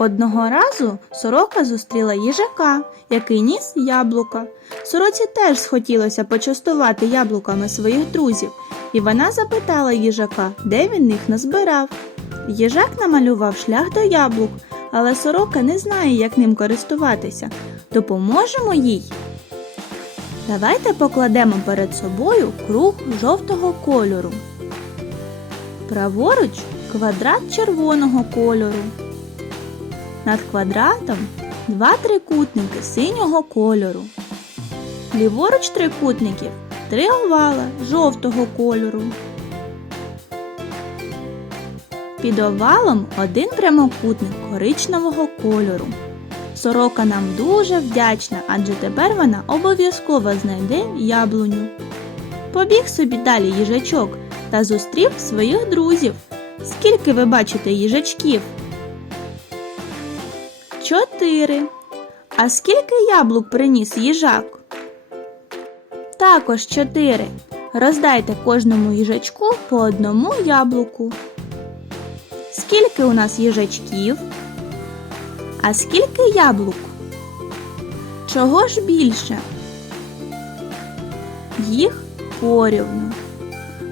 Одного разу сорока зустріла їжака, який ніс яблука. Сороці теж схотілося почастувати яблуками своїх друзів, і вона запитала їжака, де він їх назбирав. Їжак намалював шлях до яблук, але сорока не знає, як ним користуватися. Допоможемо їй. Давайте покладемо перед собою круг жовтого кольору. Праворуч квадрат червоного кольору. Над квадратом два трикутники синього кольору. Ліворуч трикутників три овала жовтого кольору. Під овалом один прямокутник коричневого кольору. Сорока нам дуже вдячна, адже тепер вона обов'язково знайде яблуню. Побіг собі далі їжачок та зустрів своїх друзів. Скільки ви бачите їжачків? Чотири. А скільки яблук приніс їжак? Також чотири. Роздайте кожному їжачку по одному яблуку. Скільки у нас їжачків? А скільки яблук? Чого ж більше? Їх порівну.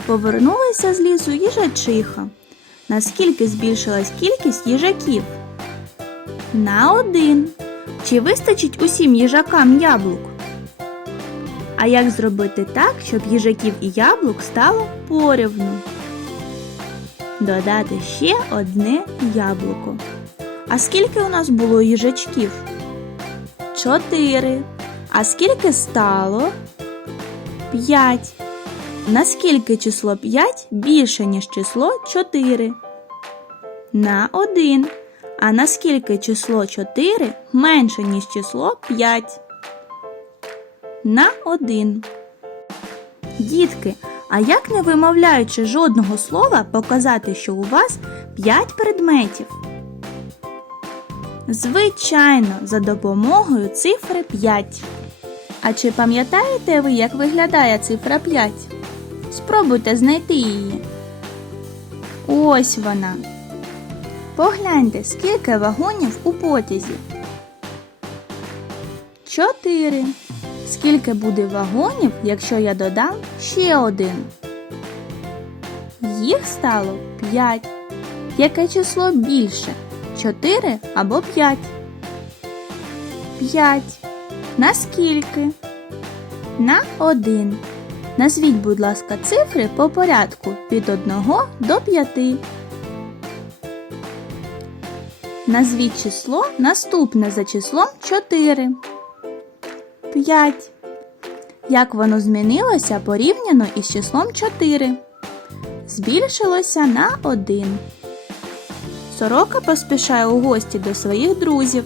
Повернулася з лісу їжачиха. Наскільки збільшилась кількість їжаків? На один. Чи вистачить усім їжакам яблук? А як зробити так, щоб їжаків і яблук стало порівну? Додати ще одне яблуко. А скільки у нас було їжачків? Чотири. А скільки стало? П'ять. Наскільки число 5 більше, ніж число 4? На 1. А наскільки число 4 менше, ніж число 5? На 1. Дітки, а як не вимовляючи жодного слова показати, що у вас 5 предметів? Звичайно, за допомогою цифри 5. А чи пам'ятаєте ви, як виглядає цифра 5? Спробуйте знайти її. Ось вона. Погляньте, скільки вагонів у потязі. Чотири. Скільки буде вагонів, якщо я додам ще один? Їх стало п'ять. Яке число більше? Чотири або п'ять? П'ять. Наскільки? На один. Назвіть, будь ласка, цифри по порядку від 1 до 5. Назвіть число наступне за числом 4. 5. Як воно змінилося порівняно із числом 4? Збільшилося на 1. Сорока поспішає у гості до своїх друзів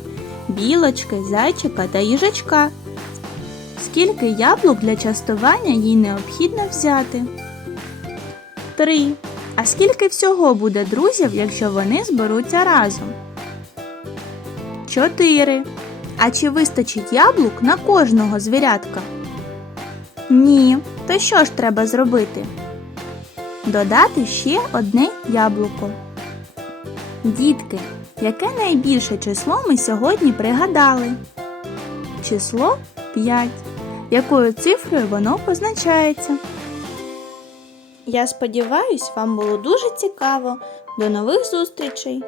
білочки, зайчика та їжачка. Скільки яблук для частування їй необхідно взяти? Три. А скільки всього буде друзів, якщо вони зберуться разом? Чотири. А чи вистачить яблук на кожного звірятка? Ні. То що ж треба зробити? Додати ще одне яблуко. Дітки, яке найбільше число ми сьогодні пригадали? Число 5. Якою цифрою воно позначається? Я сподіваюсь, вам було дуже цікаво. До нових зустрічей!